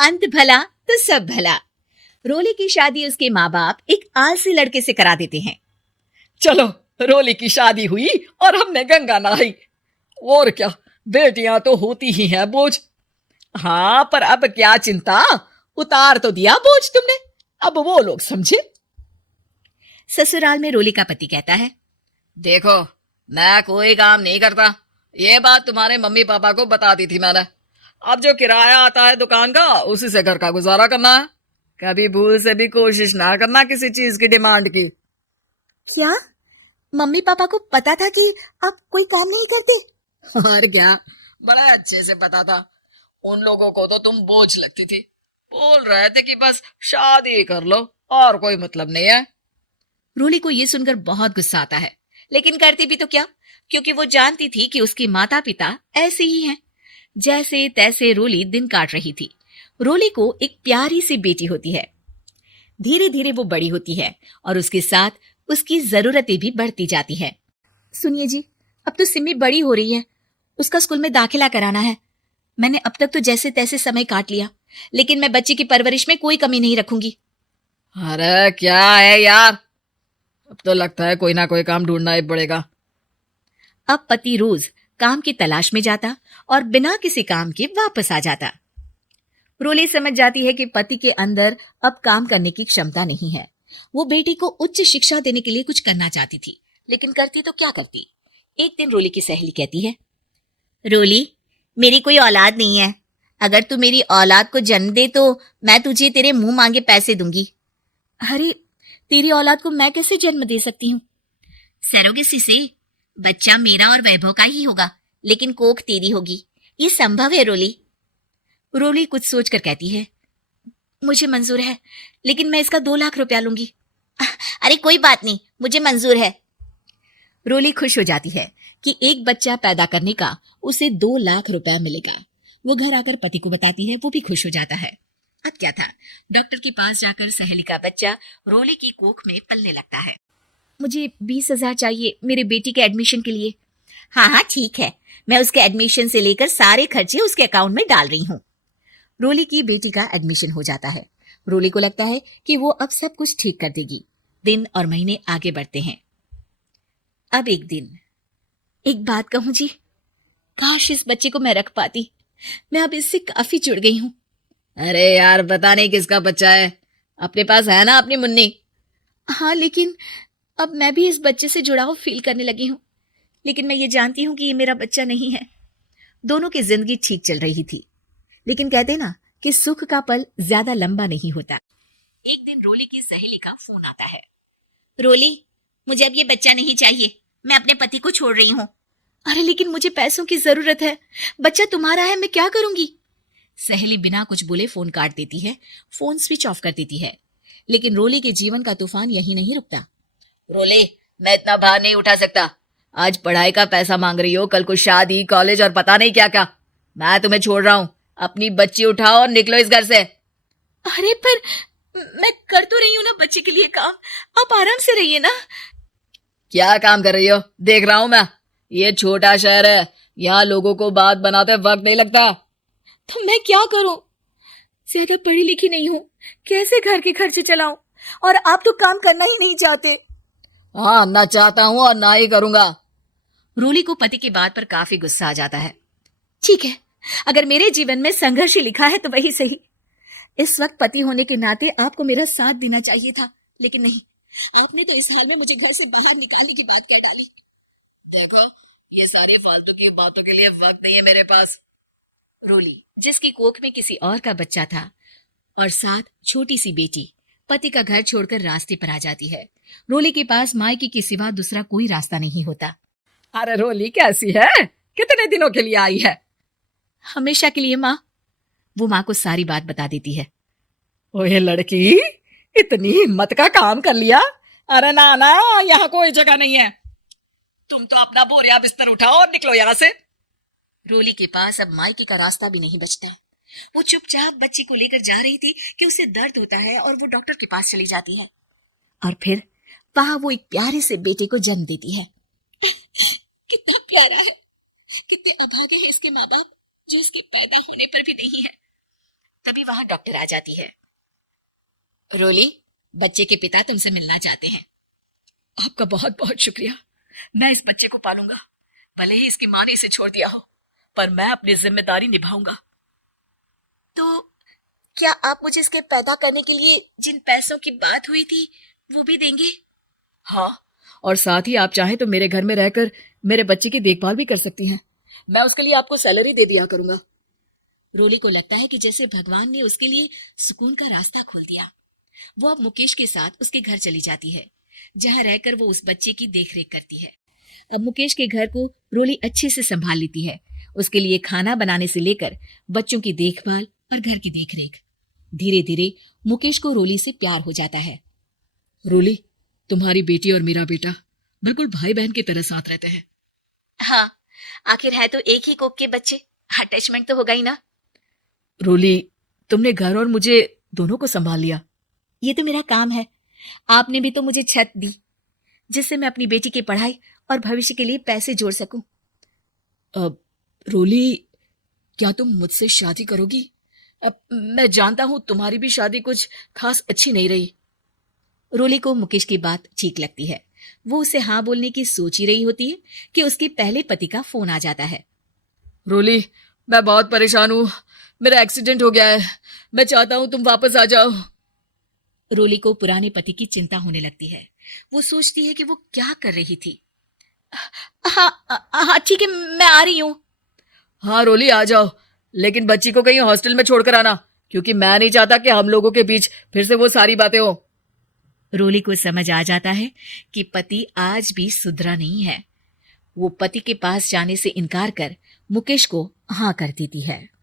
अंत भला तो सब भला। रोली की शादी उसके माँ बाप एक आलसी लड़के से करा देते हैं। चलो, रोली की शादी हुई और हमने गंगा नहाई। और क्या, बेटियां तो होती ही हैं बोझ। हाँ, पर अब क्या चिंता, उतार तो दिया बोझ तुमने, अब वो लोग समझे। ससुराल में रोली का पति कहता है, देखो, मैं कोई काम नहीं करता, ये बात तुम्हारे मम्मी पापा को बता दी थी मैंने। अब जो किराया आता है दुकान का, उसी से घर का गुजारा करना है। कभी भूल से भी कोशिश ना करना किसी चीज की डिमांड की। क्या मम्मी पापा को पता था कि आप कोई काम नहीं करते? और क्या, बड़ा अच्छे से पता था। उन लोगों को तो तुम बोझ लगती थी, बोल रहे थे कि बस शादी कर लो और कोई मतलब नहीं है। रोली को यह सुनकर बहुत गुस्सा आता है, लेकिन करती भी तो क्या, क्योंकि वो जानती थी कि उसके माता पिता ऐसे ही हैं। जैसे तैसे रोली दिन काट रही थी। रोली को एक प्यारी सी बेटी होती है। धीरे धीरे वो बड़ी होती है और उसके साथ उसकी जरूरतें भी बढ़ती जाती है। सुनिए जी, अब तो सिमी बड़ी हो रही है, उसका स्कूल में दाखिला कराना है। मैंने अब तक तो जैसे तैसे समय काट लिया, लेकिन मैं बच्ची की परवरिश में कोई कमी नहीं रखूंगी। अरे क्या है यार, अब तो लगता है कोई ना कोई काम ढूंढना ही पड़ेगा। अब पति रोज काम की तलाश में जाता और बिना किसी काम के वापस आ जाता। रोली समझ जाती है कि पति के अंदर अब काम करने की क्षमता नहीं है। वो बेटी को उच्च शिक्षा देने के लिए कुछ करना चाहती थी, लेकिन करती तो क्या करती। एक दिन रोली की सहेली कहती है, रोली, मेरी कोई औलाद नहीं है। अगर तू मेरी औलाद को जन्म दे तो मैं तुझे तेरे मुंह मांगे पैसे दूंगी। अरे, तेरी औलाद को मैं कैसे जन्म दे सकती हूँ? सरोगेसी से। बच्चा मेरा और वैभव का ही होगा, लेकिन कोख तेरी होगी। ये संभव है रोली। रोली कुछ सोचकर कहती है, मुझे मंजूर है, लेकिन मैं इसका 2 लाख रुपया लूंगी। अरे कोई बात नहीं, मुझे मंजूर है। रोली खुश हो जाती है कि एक बच्चा पैदा करने का उसे 2 लाख रुपया मिलेगा। वो घर आकर पति को बताती है, वो भी खुश हो जाता है। अब क्या था, डॉक्टर के पास जाकर सहेली का बच्चा रोली की कोख में पलने लगता है। मुझे 20,000 चाहिए मेरे बेटी के एडमिशन के लिए। हाँ हाँ ठीक है, मैं उसके एडमिशन से लेकर सारे खर्चे उसके अकाउंट में डाल रही हूँ। रोली की बेटी का एडमिशन हो जाता है। रोली को लगता है कि वो अब सब कुछ ठीक कर देगी। दिन और महीने आगे बढ़ते हैं। अब एक दिन, एक बात कहूं जी, काश इस बच्चे को मैं रख पाती। मैं अब इससे काफी जुड़ गई हूँ। अरे यार, पता नहीं किसका बच्चा है, अपने पास है ना अपनी मुन्नी। हाँ, लेकिन अब मैं भी इस बच्चे से जुड़ाव फील करने लगी हूँ। लेकिन मैं ये जानती हूँ कि ये मेरा बच्चा नहीं है। दोनों की जिंदगी ठीक चल रही थी, लेकिन कहते ना कि सुख का पल ज्यादा लंबा नहीं होता। एक दिन रोली की सहेली का फोन आता है। रोली, मुझे अब ये बच्चा नहीं चाहिए, मैं अपने पति को छोड़ रही हूँ। अरे लेकिन मुझे पैसों की जरूरत है, बच्चा तुम्हारा है, मैं क्या करूंगी? सहेली बिना कुछ बोले फोन काट देती है, फोन स्विच ऑफ कर देती है। लेकिन रोली के जीवन का तूफान यही नहीं रुकता। रोली, मैं इतना भार नहीं उठा सकता। आज पढ़ाई का पैसा मांग रही हो, कल को शादी, कॉलेज और पता नहीं क्या क्या। मैं तुम्हें छोड़ रहा हूँ, अपनी बच्ची उठाओ और निकलो इस घर से। अरे पर मैं कर तो रही हूँ ना बच्चे के लिए काम, आप आराम से रहिए ना। क्या काम कर रही हो, देख रहा हूं मैं। ये छोटा शहर है, यहाँ लोगों को बात बनाते वक्त नहीं लगता। तो मैं क्या करूं? ज्यादा पढ़ी लिखी नहीं हूं, कैसे घर के खर्चे चलाऊं? और आप तो काम करना ही नहीं चाहते। हाँ, ना चाहता हूं और ना ही करूंगा। रोली को पति की बात पर काफी गुस्सा आ जाता है। ठीक है, अगर मेरे जीवन में संघर्ष ही लिखा है तो वही सही। इस वक्त पति होने के नाते आपको मेरा साथ देना चाहिए था, लेकिन नहीं, आपने तो इस हाल में मुझे घर से बाहर निकालने की बात कह डाली। देखो, ये सारी फालतू की बातों के लिए वक्त नहीं है मेरे पास। रोली, जिसकी कोख में किसी और का बच्चा था और साथ छोटी सी बेटी, पति का घर छोड़कर रास्ते पर आ जाती है। रोली के पास मायके के सिवा दूसरा कोई रास्ता नहीं होता। अरे रोली कैसी है, कितने दिनों के लिए आई है? हमेशा के लिए माँ। वो माँ को सारी बात बता देती है। ओए लड़की, इतनी हिम्मत का काम कर लिया। अरे ना ना, यहाँ कोई जगह नहीं है। तुम तो अपना बोरिया बिस्तर उठाओ और निकलो यहाँ से। रोली के पास अब मायके का रास्ता भी नहीं बचता। वो चुपचाप बच्ची को लेकर जा रही थी कि उसे दर्द होता है और वो डॉक्टर के पास चली जाती है। और फिर वहां वो एक प्यारे से बेटे को जन्म देती है। कितना प्यारा है, कितने अभागे हैं इसके माँ बाप जो इसके पैदा होने पर भी नहीं है। तभी वहां डॉक्टर आ जाती है। रोली, बच्चे के पिता तुमसे मिलना चाहते हैं। आपका बहुत बहुत शुक्रिया। मैं इस बच्चे को पालूंगा, भले ही इसकी माँ ने इसे छोड़ दिया हो, पर मैं अपनी जिम्मेदारी निभाऊंगा। तो क्या आप मुझे इसके पैदा करने के लिए जिन पैसों की बात हुई थी वो भी देंगे? हाँ, और साथ ही आप चाहें तो मेरे घर में रहकर मेरे बच्चे की देखभाल भी कर सकती हैं। मैं उसके लिए आपको सैलरी दे दिया करूंगा। रोली को लगता है कि जैसे भगवान ने उसके लिए सुकून का रास्ता खोल दिया। वो अब मुकेश के साथ उसके घर चली जाती है, जहां रहकर वो उस बच्चे की देखरेख करती है। अब मुकेश के घर को रोली अच्छे से संभाल लेती है। उसके लिए खाना बनाने से लेकर बच्चों की देखभाल और घर की देखरेख। धीरे धीरे मुकेश को रोली से प्यार हो जाता है। रोली, तुम्हारी बेटी और मेरा बेटा बिल्कुल भाई बहन की तरह साथ रहते हैं। हाँ, आखिर है तो एक ही कोख के बच्चे, अटैचमेंट तो होगा ही ना। रोली, तुमने घर और मुझे दोनों को संभाल लिया। ये तो मेरा काम है। आपने भी तो मुझे छत दी, जिससे मैं अपनी बेटी की पढ़ाई और भविष्य के लिए पैसे जोड़ सकूं। अब रोली, क्या तुम मुझसे शादी करोगी? अब मैं जानता हूं तुम्हारी भी शादी कुछ खास अच्छी नहीं रही। रोली को मुकेश की बात ठीक लगती है। वो उसे हाँ बोलने की सोच ही रही होती है कि उसके पहले पति का फोन आ जाता है। रोली, मैं बहुत परेशान हूँ। मेरा एक्सीडेंट हो गया है। मैं चाहता हूँ तुम वापस आ जाओ। रोली को पुराने पति की चिंता होने लगती है। वो सोचती है कि वो क्या कर रही थी। हाँ ठीक है, मैं आ रही हूँ। हाँ रोली, आ जाओ, लेकिन बच्ची को कहीं हॉस्टल में छोड़कर आना, क्योंकि मैं नहीं चाहता कि हम लोगों के बीच फिर से वो सारी बातें हो। रोली को समझ आ जाता है कि पति आज भी सुधरा नहीं है। वो पति के पास जाने से इनकार कर मुकेश को हाँ कर देती है।